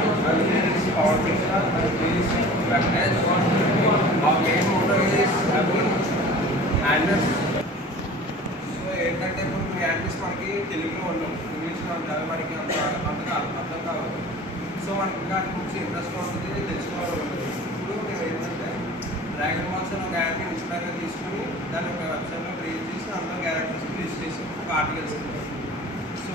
power picture and this vectors. Our main motto is having address. So ఏంటంటే ఇప్పుడు మీ యాడ్రెస్ మనకి తెలుగులో ఉండవు, ఇంగ్లీష్లో ఉంటాయి, మనకి అంతగా అర్థం కావాలి. సో మనకి ఇంకా గురించి ఇంట్రెస్ట్ ఉంటుంది, తెలుసుకోవాలి ఉంటుంది. ఇప్పుడు మేము ఏంటంటే డ్రాగన్ బాల్స్ అని ఒక యాడ్ని ఇన్స్టాగ్రామ్ తీసుకుని దాన్ని ఒక వెబ్సైట్లో క్రియేట్ చేసి అందులో క్యారెక్టర్స్ లిస్ట్ చేసి ఒక ఆర్టికల్స్. సో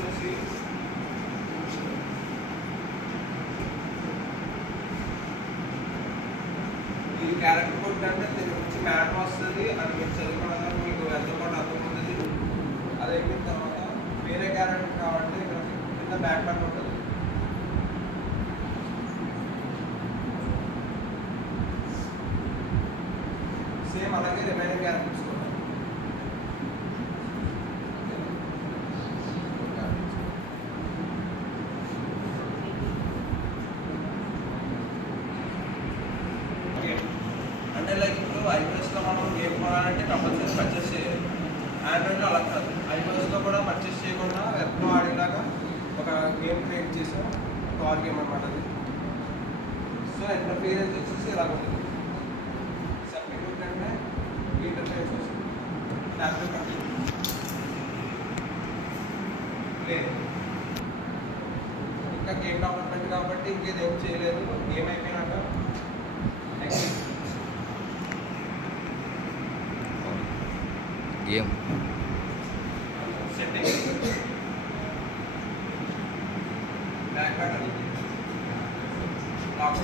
ఈ క్యారెక్టర్ కొట్టంటే దీని గురించి మ్యాటర్ వస్తుంది, అది మీరు చదువుకోవడానికి మీకు ఎంతో పాటు అర్థమవుతుంది. అది అయిపోయిన తర్వాత వేరే క్యారెక్టర్ కావాలంటే ఇక్కడ కింద బ్యాక్ బటన్ ఉంటుంది. సేమ్ అలాగే రిమైనింగ్ క్యారెక్టర్స్ కూడా. అంటే లైక్ ఇప్పుడు ఐఓఎస్లో మనం గేమ్ కొనాలంటే కంపల్సరీ పర్చేస్ చేయాలి. ఆండ్రాయిడ్లో అలా కాదు, ఐఓఎస్లో కూడా పర్చేస్ చేయకుండా వెబ్లో ఆడేలాగా ఒక గేమ్ క్రియేట్ చేసాం, కార్ గేమ్ అనమాట అది. సో ఇంటర్ఫేరెన్స్ వచ్చేసి ఇలా ఉంటుంది. సబ్మిట్ అంటే ఇంటర్ఫేస్ వస్తుంది, ల్యాప్టాప్ లేదు. ఇంకా గేమ్ డెవలప్మెంట్ కాబట్టి ఇంకేదేం చేయలేదు. గేమ్ అయిపోయినాక next game setting back button lock